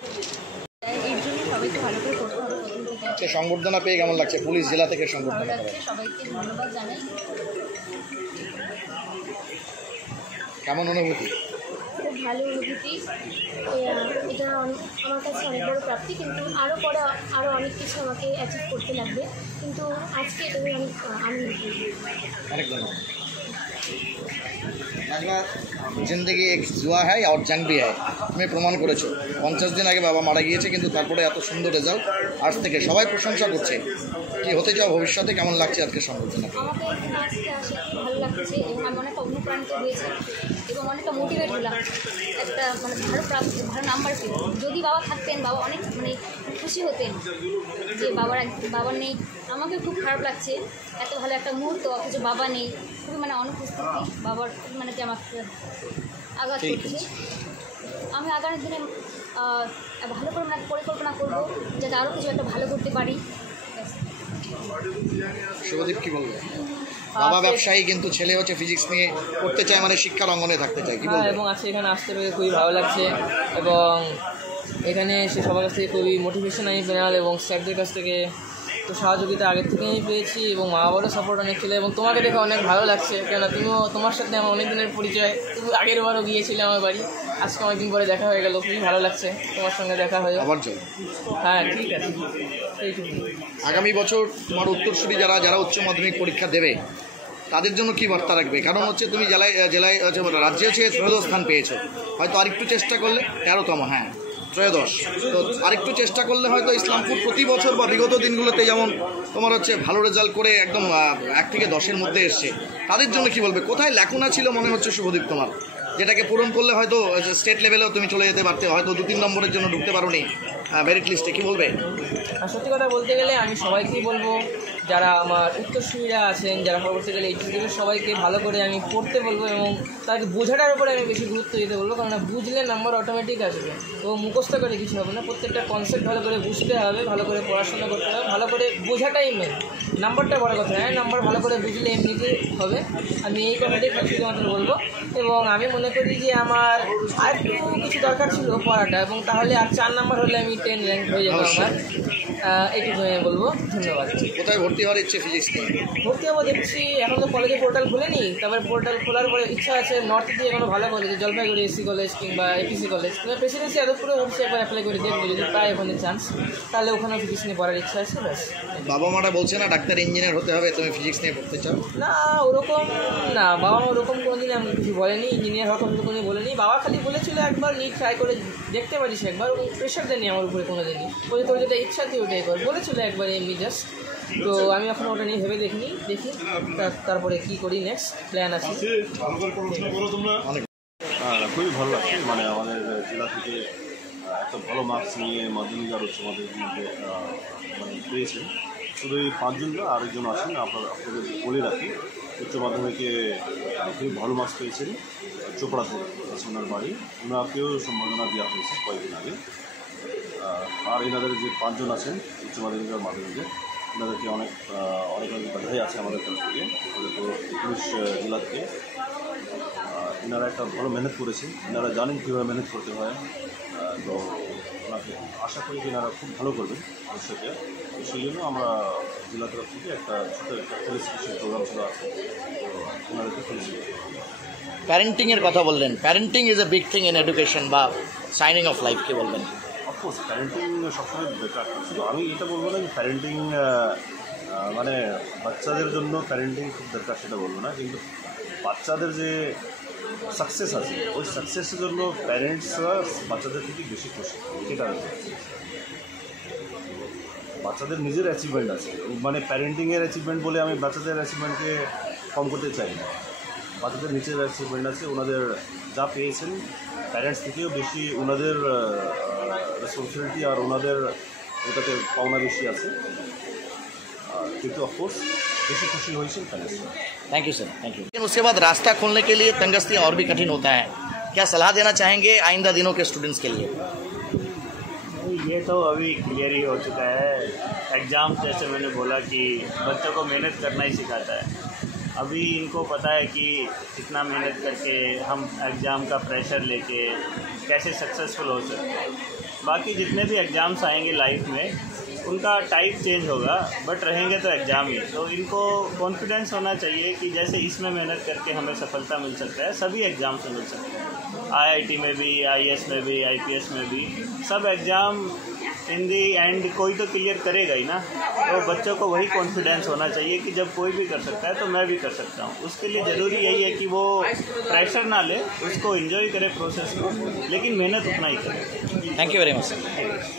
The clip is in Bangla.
এর জন্য সবাইকে ভালো করে করতে হবে। আজকে সংবর্ধনা পেয়ে কেমন লাগছে? পুলিশ জেলা থেকে ভালো সংবর্ধনা লাগছে, সবাইকে ধন্যবাদ জানাই। কেমন অনুভূতি? খুব ভালো অনুভূতি। এটা আমার কাছে অনেক বড় প্রাপ্তি, কিন্তু আরও পরে আরও অনেক কিছু আমাকে অ্যাচিভ করতে লাগবে, কিন্তু আজকে এটা অনেক আনন্দিত। অনেক ধন্যবাদ। জিন্দগি এক জুয়া হ্যায় আর জাং ভি হ্যায়, তুমি প্রমাণ করেছো। 50 দিন আগে বাবা মারা গিয়েছে, কিন্তু তারপরে এত সুন্দর রেজাল্ট। আজ থেকে সবাই প্রশংসা করছে। কি হতে চাও ভবিষ্যতে? কেমন লাগছে আজকে সংবর্ধনা? আমাকে এখানে আজকে আসে খুব ভালো লাগছে এবং আমি অনেকটা অনুপ্রাণিত হয়েছি এবং অনেকটা মোটিভেট হলাম। একটা ভালো নাম্বার পেল। যদি বাবা থাকতেন, বাবা অনেক খুশি হতেন যে বাবার নেই। আমাকে খুব খারাপ লাগছে, এত ভালো একটা মুহূর্ত অথচ বাবা নেই। খুবই অনুপস্থিতি বাবার কি আমাকে আঘাত করছে। আমি আগামী দিনে ভালো করে পরিকল্পনা করবো যাতে আরও কিছু একটা ভালো করতে পারি। শুভদীপ কি বলবে? বাবা ব্যবসায়ী, কিন্তু ছেলে হচ্ছে ফিজিক্স নিয়ে পড়তে চায়, শিক্ষার অঙ্গনে থাকতে চায়, কি বলবে? এবং আজকে এখানে আসতে পেরে খুবই ভালো লাগছে এবং এখানে এসে সবার কাছ থেকে খুবই মোটিভেশন আমি পেলাম এবং স্যারদের কাছ থেকে তো সহযোগিতা আগের থেকেই আমি পেয়েছি এবং মা বাবারও সাপোর্ট অনেক ছিল এবং তোমাকে দেখে অনেক ভালো লাগছে, কেন তোমার সাথে আমার অনেক দিনের পরিচয়। তুমি আগের বারও গিয়েছিলে আমার বাড়ি, আজকে অনেকদিন পরে দেখা হয়ে গেল, খুবই ভালো লাগছে তোমার সঙ্গে দেখা হয়ে। আবার চল। হ্যাঁ, ঠিক আছে। আগামী বছর তোমার উত্তরসূরি যারা উচ্চ মাধ্যমিক পরীক্ষা দেবে তাদের জন্য কি বার্তা রাখবে? কারণ তুমি জেলায় রাজ্যে হচ্ছে 13 স্থান পেয়েছো, হয়তো আরেকটু চেষ্টা করলে 13তম, হ্যাঁ 13, তো আরেকটু চেষ্টা করলে হয়তো ইসলামপুর প্রতি বছর বা বিগত দিনগুলোতে যেমন তোমার ভালো রেজাল্ট করে একদম 1 থেকে 10-এর মধ্যে এসছে, তাদের জন্য কি বলবে? কোথায় ল্যাকুনা ছিল মনে হচ্ছে শুভদীপ তোমার, যেটাকে পূরণ করলে হয়তো স্টেট লেভেলেও তুমি চলে যেতে পারতে, হয়তো 2-3 নম্বরের জন্য ঢুকতে পারো নি মেরিট লিস্টে, কি বলবে? সত্যি কথা বলতে গেলে আমি সবাইকেই বলবো, যারা আমার উত্তরসূরিরা আছেন, যারা পরবর্তীকালে এইচএস দেবে, সবাইকে ভালো করে আমি পড়তে বলবো এবং তাকে বোঝাটার উপরে আমি বেশি গুরুত্ব দিতে বলবো, কারণ বুঝলে নাম্বার অটোমেটিক আসবে এবং মুখস্থ করে কিছু হবে না। প্রত্যেকটা কনসেপ্ট ভালো করে বুঝতে হবে, ভালো করে পড়াশোনা করতে হবে, ভালো করে বোঝাটাই মেন, নাম্বারটা বড় কথা নয়, নাম্বার ভালো করে বুঝলে এমনিতে হবে। আমি এই কথাটাই শুধুমাত্র বলবো এবং আমি মনে করি যে আমার আর একটু কিছু দরকার ছিল পড়াটা, এবং তাহলে আর 4 নাম্বার হলে আমি 10 র্যাঙ্ক হয়ে যাবো আমার। এইটুকু আমি বলবো। ধন্যবাদ। কোথায় ভর্তি হওয়ার ইচ্ছে ফিজিক্স নিয়ে? ভর্তি হবো দেখছি, এখন তো কলেজে পোর্টাল খুলেনি, তারপরে পোর্টাল খোলার পরে ইচ্ছা আছে নর্থ দিয়ে কোনো ভালো কলেজে, জলপাইগুড়ি এসি কলেজ কিংবা এপিসি কলেজ কিংবা প্রেসিডেন্সি আদরপুরে হচ্ছে, একবার অ্যাপ্লাই করে দেখবো, যদি পাই ওখানে চান্স, তাহলে ওখানে ফিজিক্স নিয়ে পড়ার ইচ্ছা আছে। ব্যাস। বাবা মারা বলছে না ডাক্তার ইঞ্জিনিয়ার হতে হবে, তুমি ফিজিক্স নিয়ে পড়তে চাও? না, ওরকম না, বাবা মা ওরকম কোনোদিন আমি কিছু বলেনি, ইঞ্জিনিয়ার হওয়ার কথা কোনো বলেনি। বাবা খালি বলেছিল একবার নিট ট্রাই করে দেখতে পারিস একবার, প্রেশার দেয়নি আমার উপরে কোনোদিনই, বলে তোর যেটা ইচ্ছা তুই ওটাই কর বলেছিল একবার এমনি জাস্ট। তো আমি এখন ওটা নিয়ে ভেবে দেখি তারপরে কি করি, নেক্সট প্ল্যান আছে। খুবই ভালো লাগছে, আমাদের জেলা থেকে এত ভালো মার্কস নিয়ে মাধ্যমিক আর উচ্চ মাধ্যমিকে পেয়েছেন। শুধু এই 5 জন না, আরেকজন আছেন, আপনাদের বলে রাখি, উচ্চ মাধ্যমিকে খুবই ভালো মার্কস পেয়েছেন, চোপড়াতে ওনার বাড়ি, ওনাকেও সম্মাননা দেওয়া হয়েছে কয়েকদিন আগে। আর এনাদের যে 5 জন আছেন উচ্চ মাধ্যমিক আর মাধ্যমিকে, এনাদেরকে অনেক বাধাই আছে আমাদের কাছ থেকে, আমাদের পুলিশ জেলা থেকে। এনারা একটা ভালো মেহনত করেছেন, এনারা জানেন কীভাবে মেহনত করতে হয়। তো ওনাকে আশা করি যে এনারা খুব ভালো করবেন ভবিষ্যতে। তো সেই জন্য আমরা জেলা তরফ থেকে একটা ছোটো একটা ফেলিসিটেশন প্রোগ্রাম ছিল আছে, তো ওনাদেরকে ফেলিসিটেট। প্যারেন্টিংয়ের কথা বললেন, parenting is a big thing in education বা সাইনিং অফ লাইফ, কি বলবেন? অফকোর্স প্যারেন্টিং সবসময় বেটার, শুধু আমি এটা বলবো না যে প্যারেন্টিং বাচ্চাদের জন্য প্যারেন্টিং খুব দরকার সেটা বলবো না, কিন্তু বাচ্চাদের যে সাকসেস আছে ওই সাকসেসের জন্য প্যারেন্টসরা বাচ্চাদের থেকে বেশি খুশি, সেটা বাচ্চাদের নিজের অ্যাচিভমেন্ট আছে, প্যারেন্টিংয়ের অ্যাচিভমেন্ট বলে আমি বাচ্চাদের অ্যাচিভমেন্টকে কম করতে চাই না। বাচ্চাদের নিজের অ্যাচিভমেন্ট আছে, ওনাদের যা পেয়েছেন প্যারেন্টস থেকেও বেশি ওনাদের রেসপন্সিবিলিটি আর ওনাদের ওটাতে পাওনা বেশি আছে, কিন্তু অফকোর্স बेशी खुशी हुई सी। Thank you sir, thank you. लेकिन उसके बाद रास्ता खोलने के लिए तंगस्ती और भी कठिन होता है, क्या सलाह देना चाहेंगे आइंदा दिनों के स्टूडेंट्स के लिए? ये तो अभी क्लियर ही हो चुका है। एग्ज़ाम जैसे मैंने बोला कि बच्चों को मेहनत करना ही सिखाता है। अभी इनको पता है कि कितना मेहनत करके हम एग्ज़ाम का प्रेशर लेके कैसे सक्सेसफुल हो सकते हैं। बाकी जितने भी एग्ज़ाम्स आएंगे लाइफ में उनका टाइप चेंज होगा, बट रहेंगे तो एग्ज़ाम ही। तो इनको कॉन्फिडेंस होना चाहिए कि जैसे इसमें मेहनत करके हमें सफलता मिल सकता है, सभी एग्ज़ाम से मिल सकता है। आईआईटी में भी, आईएएस में भी, आईपीएस में भी, सब एग्ज़ाम इन दी एंड कोई तो क्लियर करेगा ही ना। तो बच्चों को वही कॉन्फिडेंस होना चाहिए कि जब कोई भी कर सकता है तो मैं भी कर सकता हूँ। उसके लिए ज़रूरी यही है कि वो प्रेशर ना ले, उसको एंजॉय करे प्रोसेस को, लेकिन मेहनत उतना ही करे। Thank you very much.